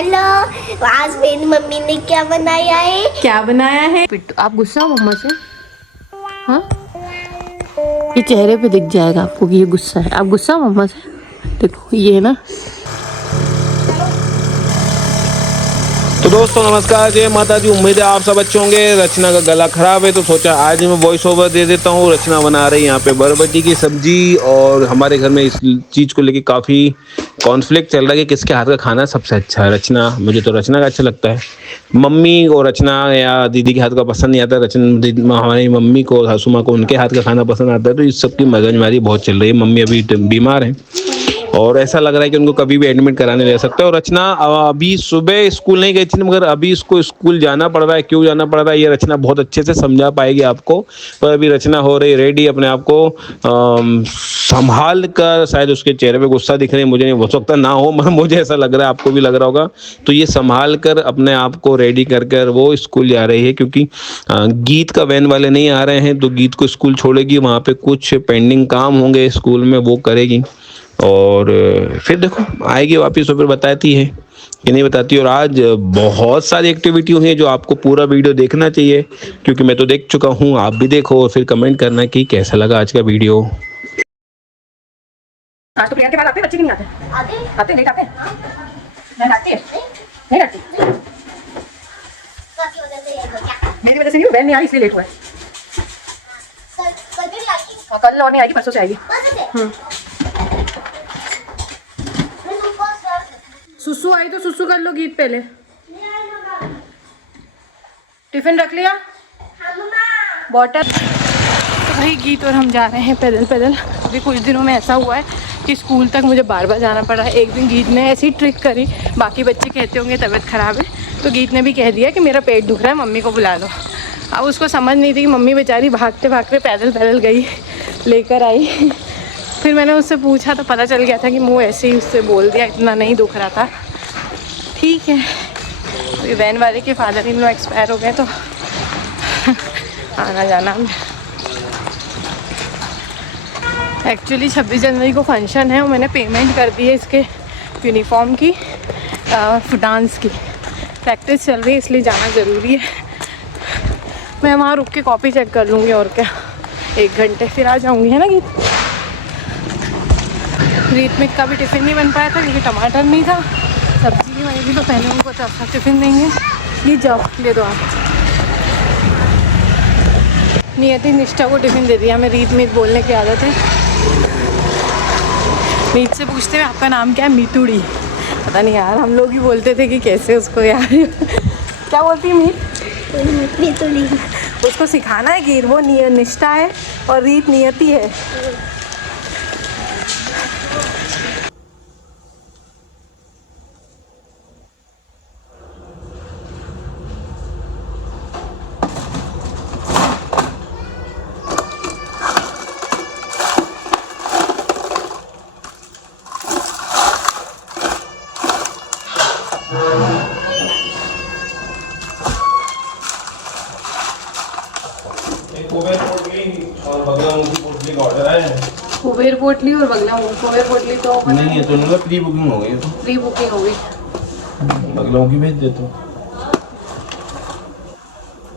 Hello, आज मेरी mummy ने क्या बनाया है? क्या बनाया है? पिट्टू, आप गुस्सा हो मम्मा से? हाँ, ये चेहरे पे दिख जाएगा आपको कि ये गुस्सा है। आप गुस्सा हो मम्मा से? देखो ये है ना। तो दोस्तों नमस्कार, जय माता दी। उम्मीद है आप सब अच्छे होंगे। रचना का गला खराब है तो सोचा आज मैं वॉइस ओवर दे देता हूँ। रचना बना रही है यहाँ पे बरबटी की सब्जी, और हमारे घर में इस चीज़ को लेके काफ़ी कॉन्फ्लिक्ट चल रहा है कि किसके हाथ का खाना सबसे अच्छा है। रचना, मुझे तो रचना का अच्छा लगता है। मम्मी को रचना या दीदी के हाथ का पसंद नहीं आता। रचना, हमारी मम्मी को, सासू माँ को उनके हाथ का खाना पसंद आता है। तो इस सब की मगजमारी बहुत चल रही है। मम्मी अभी बीमार है और ऐसा लग रहा है कि उनको कभी भी एडमिट कराने ले सकते हैं। और रचना अभी सुबह स्कूल नहीं गई थी, मगर अभी इसको स्कूल जाना पड़ रहा है। क्यों जाना पड़ रहा है ये रचना बहुत अच्छे से समझा पाएगी आपको। पर अभी रचना हो रही रेडी अपने आप को संभाल कर। शायद उसके चेहरे पे गुस्सा दिख रही है, मुझे नहीं हो सकता ना हो, मगर मुझे ऐसा लग रहा है, आपको भी लग रहा होगा। तो ये संभाल कर अपने आप को रेडी कर कर वो स्कूल जा रही है, क्योंकि गीत का वैन वाले नहीं आ रहे हैं। तो गीत को स्कूल छोड़ेगी, वहाँ पे कुछ पेंडिंग काम होंगे स्कूल में, वो करेगी और फिर देखो आएगी वापस तो फिर बताती है कि नहीं बताती। और आज बहुत सारी एक्टिविटी हुई है जो आपको पूरा वीडियो देखना चाहिए, क्योंकि मैं तो देख चुका हूँ, आप भी देखो और फिर कमेंट करना कि कैसा लगा आज का वीडियो। आज तो प्रिया के बाद आते बच्चे नहीं आते? आते लेट आते? नहीं आती है? नहीं आती? मेरी वजह से नहीं, बहन नहीं आई इसलिए लेट हुआ है। कल और नहीं आएगी, परसों से आएगी। सुसु आई तो सुसु कर लो गीत पहले। टिफिन रख लिया? बॉटल। तो भाई गीत और हम जा रहे हैं पैदल पैदल। अभी कुछ दिनों में ऐसा हुआ है कि स्कूल तक मुझे बार बार जाना पड़ा है। एक दिन गीत ने ऐसी ट्रिक करी, बाकी बच्चे कहते होंगे तबीयत ख़राब है, तो गीत ने भी कह दिया कि मेरा पेट दुख रहा है, मम्मी को बुला लो। अब उसको समझ नहीं थी कि मम्मी बेचारी भागते भागते पैदल पैदल गई, लेकर आई। फिर मैंने उससे पूछा तो पता चल गया था कि मुँह ऐसे ही उससे बोल दिया, इतना नहीं दुख रहा था। ठीक है, ये वैन वाले के फादर इन लॉ एक्सपायर हो गए तो आना जाना। एक्चुअली 26 जनवरी को फंक्शन है और मैंने पेमेंट कर दी है इसके यूनिफॉर्म की, डांस की प्रैक्टिस चल रही है, इसलिए जाना ज़रूरी है। मैं वहाँ रुक के कॉपी चेक कर लूँगी और क्या, 1 घंटे फिर आ जाऊँगी, है ना गीत। रीतमिक का भी टिफ़िन नहीं बन पाया था क्योंकि टमाटर नहीं था। सब्जी की बनेगी तो पहले उनको तो अच्छा टिफ़िन देंगे। ये जाओ दे दो आप। नियति निष्ठा को टिफ़िन दे दिया। मैं रीतमिक बोलने की आदत है। मीत से पूछते हैं आपका नाम क्या है? मीतुड़ी। पता नहीं यार, हम लोग ही बोलते थे कि कैसे उसको यार क्या बोलती है मीत? मीतुड़ी। उसको सिखाना है कि वो निष्ठा है और रीत नियति है। कुबेर पोटली और बगला मूंग। कुबेर पोटली तो नहीं है तो उनका प्री बुकिंग हो गई, तो प्री बुकिंग हो गई। बगलों की भेज देता हूँ।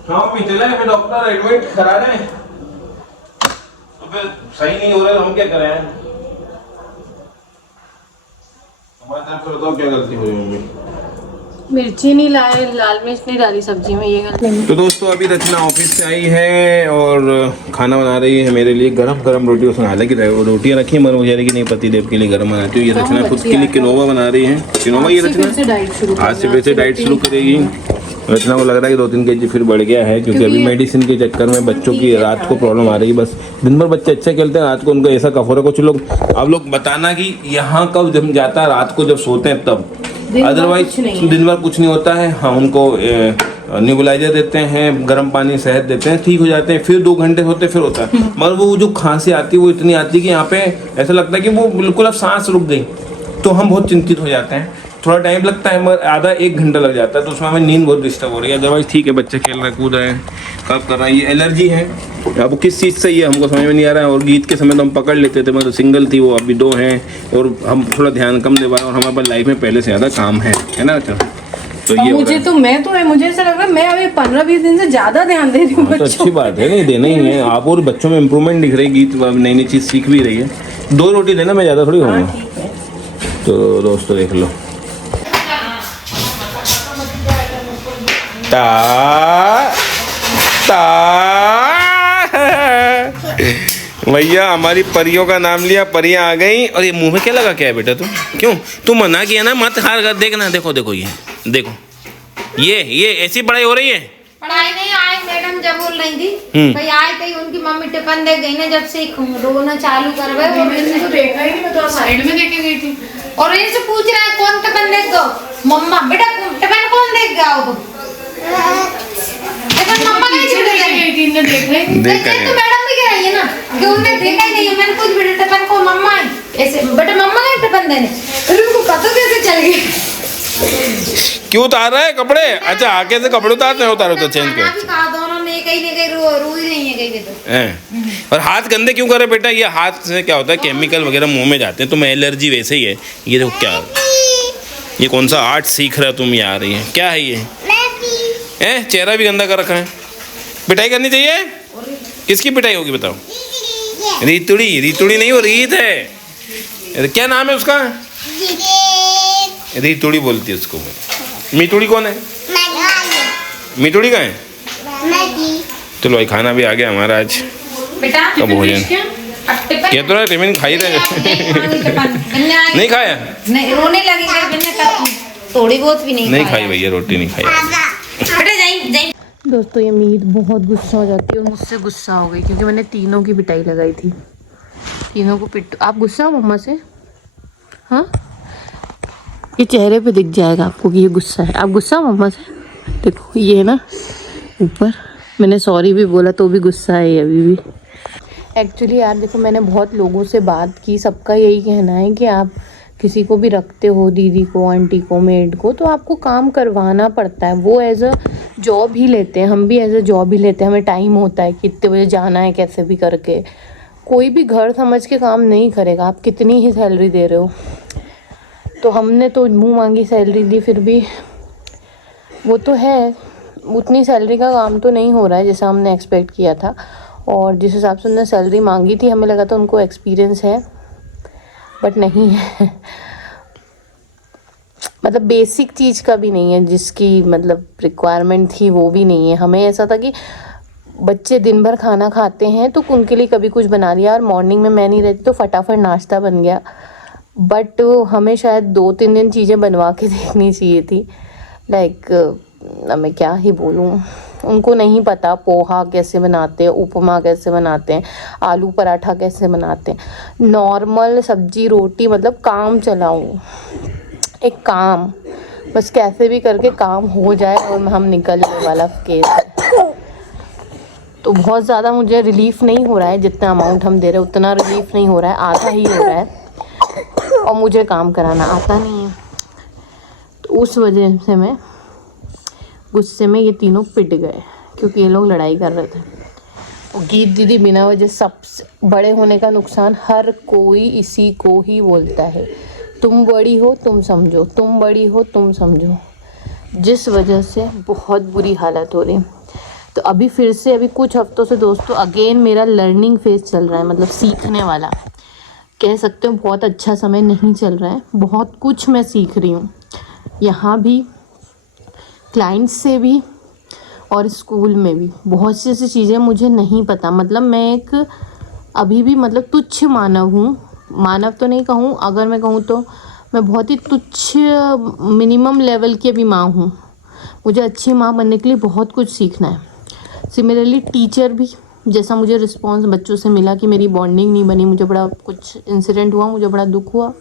हाँ भी चला है, फिर डॉक्टर एडमिट करा रहे हैं तो फिर सही नहीं हो रहा है तो हम क्या करें? हमारे तरफ से बताओ क्या गलती हुई होगी? मिर्ची नहीं लाए, लाल मिर्च नहीं डाली सब्जी में, ये गलती। तो दोस्तों अभी रचना ऑफिस से आई है और खाना बना रही है मेरे लिए गरम गरम रोटी। उसने हालांकि रोटियां रखी मगर मुझे कि नहीं पति देव के लिए गरम बनाती हूँ। ये रचना खुद के लिए किनोवा बना रही है। किनोवा ये रचना आज से फिर से डाइट शुरू करेगी। रचना को लग रहा है कि 2-3 kg फिर बढ़ गया है, क्योंकि अभी मेडिसिन के चक्कर में बच्चों की रात को प्रॉब्लम आ रही है। बस दिन भर बच्चे अच्छे खेलते हैं, रात को उनको ऐसा कफ हो रहा है। कुछ लोग, आप लोग बताना कि यहाँ कब जब जाता है, रात को जब सोते हैं तब, अदरवाइज दिन भर कुछ नहीं होता है। हाँ, उनको न्यूबलाइजर देते हैं, गर्म पानी शहद देते हैं, ठीक हो जाते हैं। फिर 2 घंटे होते फिर होता है। मगर वो जो खांसी आती है वो इतनी आती है कि यहाँ पे ऐसा लगता है कि वो बिल्कुल अब सांस रुक गई। तो हम बहुत चिंतित हो जाते हैं। थोड़ा टाइम लगता है, मगर आधा 1 घंटा लग जाता है, तो उसमें हमें नींद बहुत डिस्टर्ब हो रही है। अदरवाइज ठीक है, बच्चे खेल रहे कूद रहे हैं, कब कर रहे हैं। ये एलर्जी है अब किस चीज़ से ये हमको समझ में नहीं आ रहा है। और गीत के समय तो हम पकड़ लेते थे, मतलब सिंगल थी वो, अभी 2 हैं और हम थोड़ा ध्यान कम दे पाए और हमारे पास लाइफ में पहले से ज़्यादा काम है ना। तो ये मुझे ऐसा लग रहा है मैं अभी 15-20 दिन से ज़्यादा ध्यान दे रही हूँ। तो अच्छी बात है, नहीं देना ही है आप, और बच्चों में इम्प्रूवमेंट दिख रही है, गीत नई नई चीज़ सीख भी रही है। 2 रोटी लेना, मैं ज़्यादा थोड़ी खाऊंगा। तो दोस्तों देख लो, भैया हमारी परियों का नाम लिया, परियां आ गई। और ये मुंह में क्या लगा, क्या है बेटा तुम, क्यों तुम मना किया ना मत हार कर, देखना देखो देखो ये देखो, ये ऐसी पढ़ाई हो रही है। पढ़ाई नहीं, आए मैडम जब बोल रही थी भाई आए थे उनकी मम्मी टिफिन दे गई ना, जब से रोना चालू करवे वो मैंने तो देखा ही नहीं, मैं तो साइड में देखे गई थी। और इनसे पूछ रहा है कौन टिफिन देख गो, मम्मा बेटा टिफिन कौन देख गया हो, टिफिन मम्मा नहीं गई थी, इन्होंने देखा ही नहीं। तो मैडम भी कह रही है ना कि उन्होंने देखा ही नहीं है। मैंने कुछ बेटा टिफिन को मम्मा ऐसे बेटा मम्मा का टिफिन देने, फिर उनको पता कैसे चल गई। क्यों उतार रहा है कपड़े? अच्छा आके से कपड़े उतारते हैं, उतारो तो चेंज कर। दोनों ने कहीं रो ही नहीं है कहीं तो। और हाथ गंदे क्यों करे बेटा? ये हाथ से क्या होता है, केमिकल वगैरह मुंह में जाते हैं, तुम्हें एलर्जी वैसे ही है। ये देखो क्या, ये कौन सा आर्ट सीख रहा तुम यहाँ आ रही है, क्या है ये? चेहरा भी गंदा कर रखा है। पिटाई करनी चाहिए? किसकी पिटाई होगी बताओ? रीतुड़ी नहीं, वो रीत है। क्या नाम है उसका? रीतुड़ी बोलती है उसको। मीतुड़ी कौन है? मीतुड़ी का है? चलो भाई खाना भी आ गया हमारा आज का भोजन। ये तो टिफिन खाई रहे नहीं खाया, नहीं रोने लगी, थोड़ी बहुत भी नहीं खाई भैया, रोटी नहीं खाई। दोस्तों ये मीत बहुत गुस्सा हो जाती है और मुझसे गुस्सा हो गई क्योंकि मैंने तीनों की पिटाई लगाई थी। तीनों को पिट, आप गुस्सा हो मम्मा से? हाँ ये चेहरे पे दिख जाएगा आपको कि ये गुस्सा है। आप गुस्सा हो मम्मा से? देखो ये ना ऊपर, मैंने सॉरी भी बोला तो भी गुस्सा है अभी भी। एक्चुअली यार देखो, मैंने बहुत लोगों से बात की, सबका यही कहना है कि आप किसी को भी रखते हो, दीदी को, आंटी को, मेड को, तो आपको काम करवाना पड़ता है। वो एज अ जॉब ही लेते हैं, हम भी एज अ जॉब ही लेते हैं। हमें टाइम होता है कितने बजे जाना है, कैसे भी करके। कोई भी घर समझ के काम नहीं करेगा, आप कितनी ही सैलरी दे रहे हो। तो हमने तो मुँह मांगी सैलरी दी, फिर भी वो तो है, उतनी सैलरी का काम तो नहीं हो रहा है जैसा हमने एक्सपेक्ट किया था। और जिस हिसाब से उन्होंने सैलरी मांगी थी, हमें लगा था उनको एक्सपीरियंस है, बट नहीं है। मतलब बेसिक चीज़ का भी नहीं है, जिसकी मतलब रिक्वायरमेंट थी वो भी नहीं है। हमें ऐसा था कि बच्चे दिन भर खाना खाते हैं तो उनके लिए कभी कुछ बना दिया, और मॉर्निंग में मैं नहीं रहती तो फटाफट नाश्ता बन गया। बट हमें शायद 2-3 दिन चीज़ें बनवा के देखनी चाहिए थी। लाइक मैं क्या ही बोलूँ, उनको नहीं पता पोहा कैसे बनाते हैं, उपमा कैसे बनाते हैं, आलू पराठा कैसे बनाते हैं। नॉर्मल सब्जी रोटी, मतलब काम चलाऊँ, एक काम बस कैसे भी करके काम हो जाए और हम निकलने वाला केस है। तो बहुत ज़्यादा मुझे रिलीफ़ नहीं हो रहा है, जितना अमाउंट हम दे रहे हैं उतना रिलीफ़ नहीं हो रहा है, आधा ही हो रहा है। और मुझे काम कराना आता नहीं है, तो उस वजह से मैं गुस्से में ये तीनों पिट गए क्योंकि ये लोग लड़ाई कर रहे थे। और गीत दीदी बिना वजह, सबसे बड़े होने का नुकसान हर कोई इसी को ही बोलता है, तुम बड़ी हो तुम समझो, तुम बड़ी हो तुम समझो, जिस वजह से बहुत बुरी हालत हो रही। तो अभी फिर से अभी कुछ हफ्तों से दोस्तों अगेन मेरा लर्निंग फेज चल रहा है, मतलब सीखने वाला कह सकते हो। बहुत अच्छा समय नहीं चल रहा है, बहुत कुछ मैं सीख रही हूँ, यहाँ भी, क्लाइंट्स से भी और स्कूल में भी। बहुत सी ऐसी चीज़ें मुझे नहीं पता, मतलब मैं एक अभी भी मतलब तुच्छ मानव हूँ। मानव तो नहीं कहूँ, अगर मैं कहूँ तो मैं बहुत ही तुच्छ मिनिमम लेवल की अभी माँ हूँ। मुझे अच्छी माँ बनने के लिए बहुत कुछ सीखना है। सिमिलरली टीचर भी, जैसा मुझे रिस्पॉन्स बच्चों से मिला कि मेरी बॉन्डिंग नहीं बनी, मुझे बड़ा कुछ इंसिडेंट हुआ, मुझे बड़ा दुख हुआ।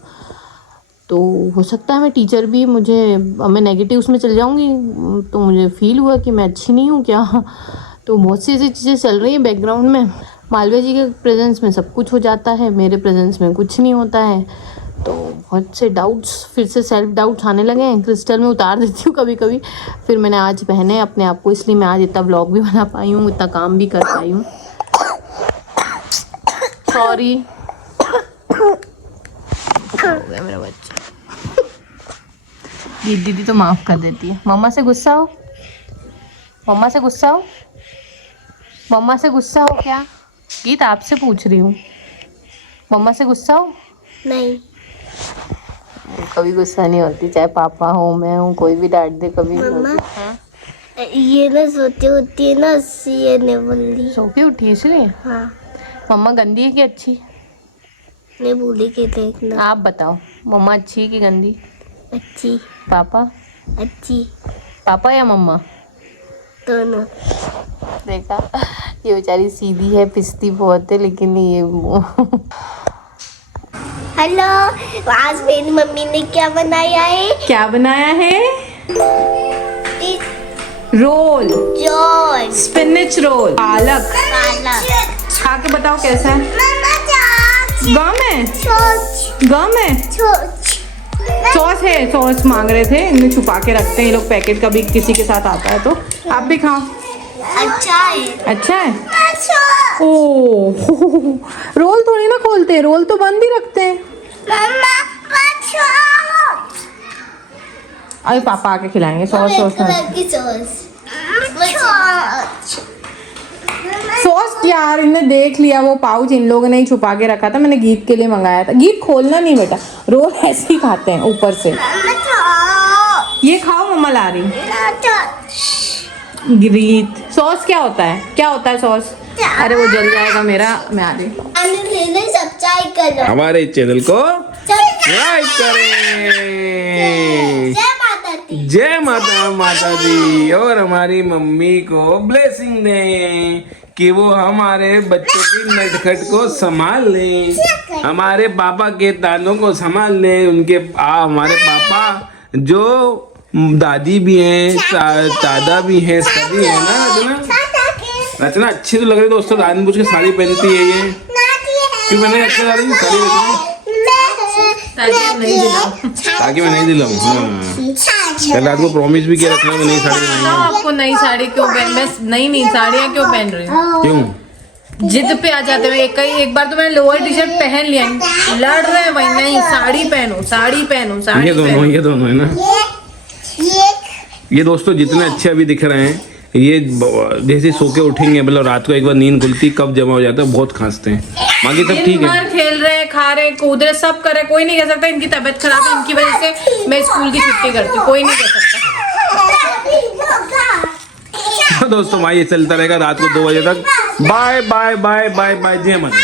तो हो सकता है मैं टीचर भी, मैं नेगेटिव उसमें चल जाऊँगी, तो मुझे फील हुआ कि मैं अच्छी नहीं हूँ क्या। तो बहुत सी ऐसी चीज़ें चल रही हैं बैकग्राउंड में। मालवीय जी के प्रेजेंस में सब कुछ हो जाता है, मेरे प्रेजेंस में कुछ नहीं होता है। तो बहुत से डाउट्स, फिर से सेल्फ डाउट्स आने लगे हैं। क्रिस्टल में उतार देती हूँ कभी कभी, फिर मैंने आज पहने अपने आप को, इसलिए मैं आज इतना व्लॉग भी बना पाई हूँ, इतना काम भी कर पाई हूँ। सॉरी। हो गया मेरा बच्चा। ये दीदी तो माफ कर देती है। मम्मा से गुस्सा हो, मम्मा से गुस्सा हो, मम्मा से गुस्सा हो क्या? गीत आपसे पूछ रही हूँ, मम्मा से गुस्सा हो? नहीं, कभी गुस्सा नहीं होती, चाहे पापा हो मैं हूँ, कोई भी डांट दे कभी नहीं मम्मा होती। हाँ? ये ना सोती होती है ना, ये ने बोली। सो के उठी इसलिए? हाँ, मम्मा गंदी है कि अच्छी? ने बोली के देखना। आप बताओ, मम्मा अच्छी कि गंदी? अच्छी। पापा? अच्छी। पापा या मम्मा? दोनों। देखा, ये बेचारी सीधी है, पिसती बहुत है, लेकिन ये हेलो, आज मेरी मम्मी ने क्या बनाया है? क्या बनाया है? रोल, जॉन, स्पिनच रोल, पालक। पालक। खा के बताओ कैसा है? गम है? गम है? सॉस है, सॉस मांग रहे थे, इन्हें छुपा के रखते हैं ये लोग, पैकेट का भी किसी के साथ आता है तो। आप भी खाओ। अच्छा है। अच्छा है? ओ रोल थोड़ी ना खोलते हैं, रोल तो बंद ही रखते हैं। अरे पापा आके खिलाएंगे। सॉस सॉस की सॉस। सॉस यार, इनने देख लिया वो पाउच, इन लोगों ने ही छुपा के रखा था, मैंने गीत के लिए मंगाया था। गीत खोलना नहीं बेटा, रोल ऐसे ही खाते हैं ऊपर से। ये खाओ, मम्मा ला रही। गीत सॉस क्या होता है? क्या होता है सॉस? अरे वो जल जाएगा मेरा, मैं आ रही। सब्सक्राइब करो, हमारे चैनल को लाइक करें। जय माता माता दी। और हमारी मम्मी को ब्लेसिंग दें कि वो हमारे बच्चों की नटखट को संभाल लें, हमारे पापा के दानों को संभाल लें। उनके हमारे पापा जो दादी भी हैं, दादा भी हैं, सभी है ना। रचना, रचना अच्छी तो लग रही है दोस्तों, जानबूझ के साड़ी पहनती है ये। क्यों मैंने अच्छी लग रही साड़ी पहनती? ताकि मैं नहीं दिलाऊं। कल रात को प्रॉमिस भी किया रखना मैं नई साड़ी पहनूंगा। आपको नई साड़ी क्यों पहन, मैं नई साड़ियाँ क्यों पहन रही हूँ? क्यों? जिद पे आ जाते हैं। एक बार तो मैंने लोअर टी शर्ट पहन लिया, लड़ रहे हैं भाई, नहीं साड़ी पहनो, साड़ी पहनो, साड़ी ये दोनों है ना। ये दोस्तों जितने अच्छे अभी दिख रहे हैं, ये जैसे सो के उठेंगे, मतलब रात को एक बार नींद खुलती कब जमा हो जाता है, बहुत खांसते हैं। बाकी सब ठीक है, खेल रहे हैं, खा रहे हैं, कूद रहे, सब कर रहे, कोई नहीं कह सकता इनकी तबीयत खराब है, इनकी वजह से मैं स्कूल की छुट्टी करती हूँ, कोई नहीं कह सकता। दोस्तों भाई ये चलता रहेगा रात को 2 बजे तक। Bye bye bye bye bye, जय माता।